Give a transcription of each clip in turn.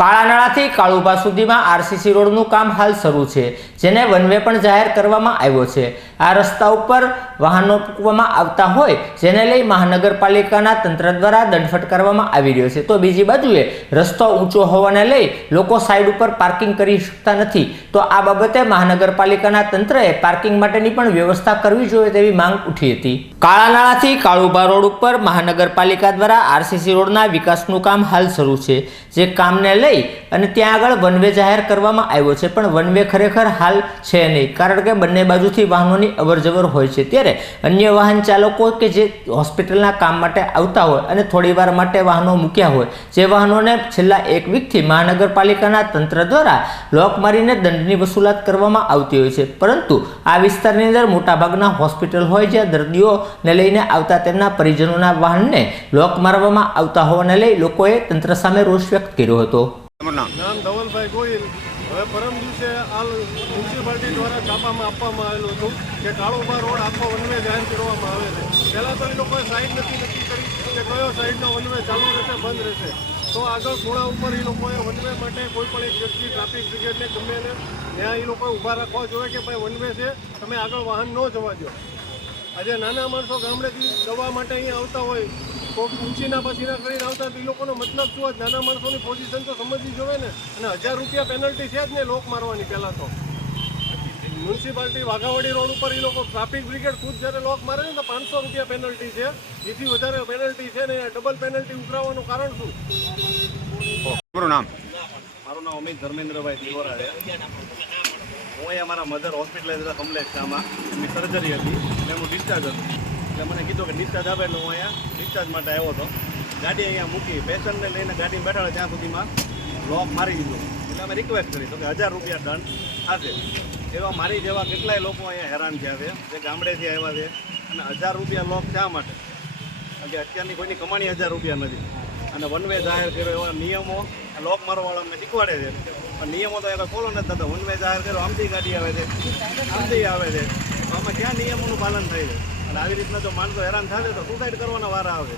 કાળાનાળાથી કાળુભા સુધીમાં આરસીસી રોડનું કામ હાલ શરૂ છે, જેને વનવે પણ જાહેર કરવામાં આવ્યો છે. આ રસ્તા ઉપર વાહનો મૂકવામાં આવતા હોય, જેને લઈ મહાનગરપાલિકાના તંત્ર દ્વારા દંડ ફટકારવામાં આવી રહ્યો છે. તો બીજી બાજુએ રસ્તો ઊંચો હોવાને લઈ લોકો સાઈડ ઉપર પાર્કિંગ કરી શકતા નથી. તો આ બાબતે મહાનગરપાલિકાના તંત્રએ પાર્કિંગ માટેની પણ વ્યવસ્થા કરવી જોઈએ તેવી માંગ ઉઠી હતી. કાળાનાળાથી કાળુભા રોડ ઉપર મહાનગરપાલિકા દ્વારા આરસીસી રોડના વિકાસનું કામ હાલ શરૂ છે, જે કામને લઈ અને ત્યાં આગળ વનવે જાહેર કરવામાં આવ્યો છે. પણ વનવે ખરેખર હાલ છે નહીં. કારણ કે બંને બાજુથી વાહનોની અવરજવર હોય છે. ત્યારે અન્ય વાહન ચાલકો કે જે હોસ્પિટલના કામ માટે આવતા હોય અને થોડી વાર માટે વાહનો મૂક્યા હોય, જે વાહનોને છેલ્લા એક વીકથી મહાનગરપાલિકાના તંત્ર દ્વારા લોક મારીને દંડની વસૂલાત કરવામાં આવતી હોય છે. પરંતુ આ વિસ્તારની અંદર મોટાભાગના હોસ્પિટલ હોય જ્યાં દર્દીઓને લઈને આવતા તેમના પરિજનોના વાહનને લોક મારવામાં આવતા હોવાને લઈ લોકોએ તંત્ર સામે રોષ વ્યક્ત કર્યો હતો. તમારું નામ નામ ધવલભાઈ ગોહિલ. હવે પરમ દિવસે આ મ્યુનિસિપાલિટી દ્વારા છાપામાં આપવામાં આવેલું હતું કે કાળોબા રોડ આખો વનવે જાહેર કરવામાં આવે છે. પહેલાં તો એ લોકોએ સાઈડ નથી નક્કી કરી કે કયો સાઈડનો વનવે ચાલુ રહેશે, બંધ રહેશે. તો આગળ ખૂણા ઉપર એ લોકોએ વનવે માટે કોઈ પણ એક વ્યક્તિ ટ્રાફિક બ્રિગેડને ગમે એને ત્યાં એ લોકોએ ઊભા રાખવા જોઈએ કે ભાઈ વનવે છે, તમે આગળ વાહન ન જવા દો આજે નાના માણસો ગામડેથી દવા માટે અહીંયા આવતા હોય કોક ઊંચીના પછીના કરીને આવતા એ લોકોનો મતલબ શું હોય? નાના માણસોની પોઝિશન તો સમજવી જોઈએ ને. અને હજાર રૂપિયા પેનલ્ટી છે જ ને લોક મારવાની પહેલાં તો. મ્યુનિસિપાલિટી વાઘાવાડી રોડ ઉપર એ લોકો ટ્રાફિક બ્રિગેડ ખુદ જ્યારે લોક મારે ને તો પાંચસો રૂપિયા પેનલ્ટી છે. એથી વધારે પેનલ્ટી છે ને ડબલ પેનલ્ટી ઉતરાવવાનું કારણ શું? મારું નામ? મારું નામ અમિત ધર્મેન્દ્રભાઈ દિવોરા હું અમારા મારા મધર હોસ્પિટલ કમલેશ શામાં એમની સર્જરી હતી. એટલે હું ડિસ્ચાર્જ હતું. એટલે મને કીધું કે ડિસ્ચાર્જ આવે એટલે હું અહીંયા ડિસ્ચાર્જ માટે આવ્યો હતો. ગાડી અહીંયા મૂકી, પેશન્ટને લઈને ગાડીમાં બેઠા ત્યાં સુધીમાં લોક મારી દીધું. એટલે અમે રિક્વેસ્ટ કરી, તો કે હજાર રૂપિયા દંડ થશે. એવા મારી જેવા કેટલાય લોકો અહીંયા હેરાન થયા છે, જે ગામડેથી આવ્યા છે. અને હજાર રૂપિયા લોક શા માટે? કારણ કે અત્યારની કોઈની કમાણી હજાર રૂપિયા નથી. અને વન વે જાહેર કર્યો, એવા નિયમો લોક મારવાવાળા અમને શીખવાડે છે. પણ નિયમો તો એવા ફોલો નથી થતા. વન વે જાહેર કર્યો, આમથી ગાડી આવે છે, આમથી આવે છે. આમાં ક્યાં નિયમોનું પાલન થાય છે? આવી રીતના જો માણસો હેરાન થાય તો સુસાઇડ કરવાના વારા આવે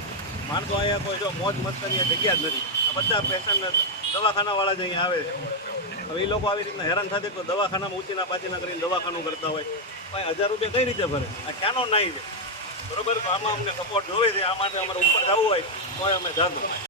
માણસો અહીંયા કોઈ જો મોજ મસ્તની જગ્યા જ નથી. આ બધા પેશન્ટ દવાખાનાવાળા જ અહીંયા આવે છે. હવે એ લોકો આવી રીતના હેરાન થાય તો દવાખાનામાં ઊંચીના પાચીના કરીને દવાખાનું કરતા હોય. ભાઈ, હજાર રૂપિયા કઈ રીતે ભરે? આ ક્યાંનો નાઈ છે? બરોબર? તો આમાં અમને સપોર્ટ જોવે છે. આ માટે અમારે ઉપર જવું હોય તો અમે જાતું